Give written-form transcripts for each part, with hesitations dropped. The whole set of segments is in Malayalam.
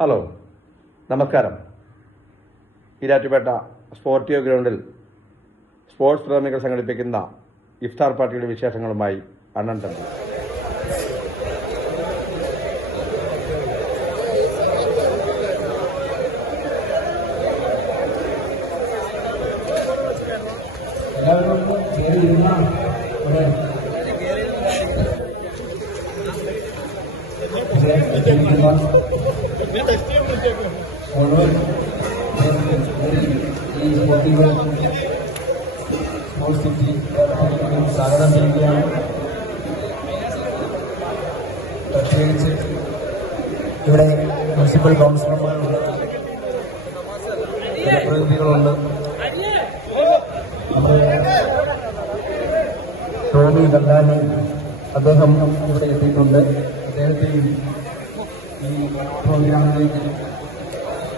ഹലോ, നമസ്കാരം. ഈരാറ്റുപേട്ട സ്പോർട്ടിയോ ഗ്രൗണ്ടിൽ സ്പോർട്സ് പ്രേമികൾ സംഘടിപ്പിക്കുന്ന ഇഫ്താർ പാർട്ടിയുടെ വിശേഷങ്ങളുമായി അണ്ണൻ തമ്പി. സ്വാഗതം ചെയ്യുകയാണ്. പ്രത്യേകിച്ച് ഇവിടെ മുനിസിപ്പൽ കൗൺസിലർമാരുണ്ട്, ജനപ്രതിനിധികളുണ്ട്. ടോമി ദല്ലാനി അദ്ദേഹം ഇവിടെ എത്തിയിട്ടുണ്ട്. അദ്ദേഹത്തെയും ഈ പ്രോഗ്രാമിലേക്ക്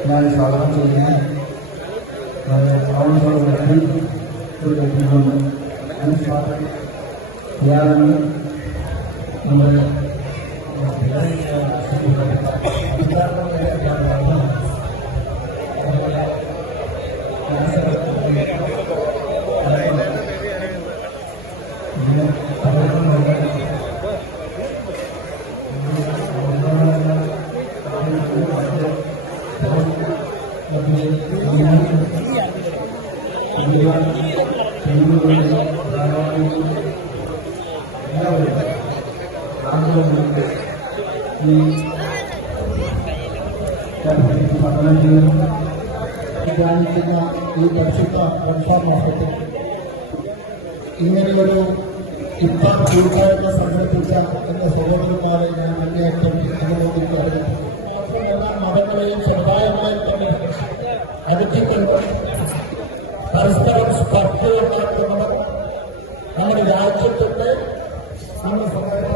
ഞാൻ സ്വാഗതം ചെയ്യുന്നു. ഇവിടെ എത്തിയിട്ടുണ്ട്. ഇയാളാണ് നമ്മുടെ ഈ പരിശുദ്ധ റംസാൻ മാസത്തിൽ ഇങ്ങനെയൊരു ഇഫ്താർ കൂട്ടായ്മ സംഘടിപ്പിച്ച എന്റെ സഹോദരന്മാരെ ഞാൻ അങ്ങേയറ്റം അനുമോദിക്കുകയാണ്. എല്ലാ മതങ്ങളെയും സമുദായമായി തന്നെ അടുക്കിക്കൊണ്ട് പരസ്പരം സ്പർദ്ധയുണ്ടാക്കുന്നത് നമ്മുടെ രാജ്യത്തിന്റെ നമ്മുടെ സമുദായം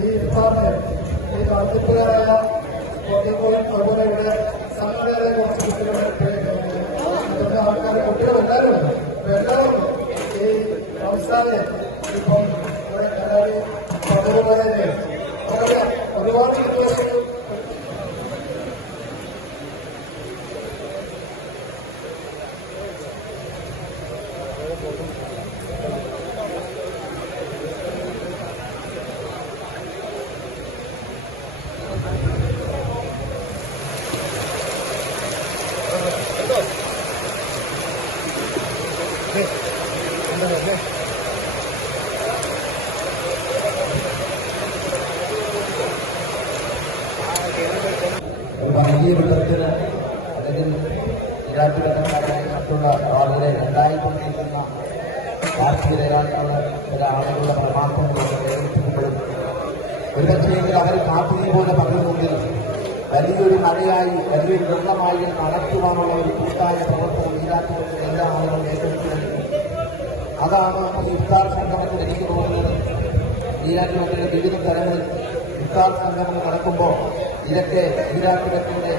ഈ ഇഫ്താറിന് ഈ രാജ്യത്തുകാരായ അതുപോലെ ഇവിടെ സംഘടനകളെ കുറച്ച് കുട്ടികളെല്ലാവരും ഉണ്ട്. എല്ലാവർക്കും ഈ സംസ്ഥാനം ഇപ്പം ഇവിടെ കലാലി അതുപോലെ ഒരുപാട് വിദ്യാർത്ഥികൾ വലിയൊരു തരത്തിന് അല്ലെങ്കിൽ ഈരാറ്റുപേട്ടക്കാരായി മറ്റുള്ള ആളുകളെ ഉണ്ടായിക്കൊണ്ടിരിക്കുന്ന കാർഷികരായിട്ടുള്ള ചില ആളുകളുടെ പ്രമാണങ്ങളൊക്കെ പ്രേരിപ്പിക്കുമ്പോഴും ഒരുപക്ഷെങ്കിൽ അവർ കാട്ടുതീ പോലെ പകർന്നുകൊണ്ടിൽ വലിയൊരു മഴയായി വലിയൊരു വെള്ളമായി നടത്തുവാനുള്ള ഒരു കൂട്ടായ പ്രവർത്തനം ഈരാറ്റുപേട്ട എല്ലാ ആളുകളും ഏറ്റെടുക്കുന്നത്. അതാണ് ഈ ഇഫ്താർ സംഗമത്തിൽ എനിക്ക് തോന്നുന്നത്. ഈരാറ്റുപേട്ടയുടെ വിവിധ തലങ്ങളിൽ ഇഫ്താർ സംഗമം നടക്കുമ്പോൾ ഇതൊക്കെ ഈരാറ്റുപേട്ടയുടെ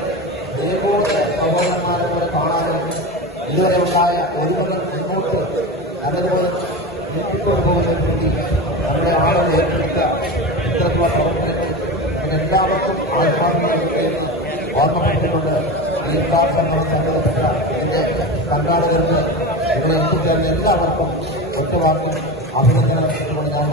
ദേവോദ സഹോദരന്മാരെ പോലെ കാണാനും ഇതുവരെ ഉണ്ടായ ഒരുവരും മുന്നോട്ട് നല്ലതുപോലെ നീട്ടിക്കൊണ്ടുപോകുന്നതിന് വേണ്ടി നമ്മുടെ ആളുകൾ ഏറ്റെടുത്ത ഇത്തരത്തിലുള്ള പ്രവർത്തനങ്ങൾ എല്ലാവർക്കും ആത്മാർത്ഥതയെന്ന് ഓർമ്മപ്പെടുത്തിക്കൊണ്ട് ഈ ഇഫ്താർ സംഗമം സംഘടിപ്പിച്ച എന്റെ സംഘാടകർക്ക് ഇവിടെ എത്തിച്ചേർന്ന എല്ലാവർക്കും ഒറ്റവാക്കും അഭിനന്ദനം ഞാൻ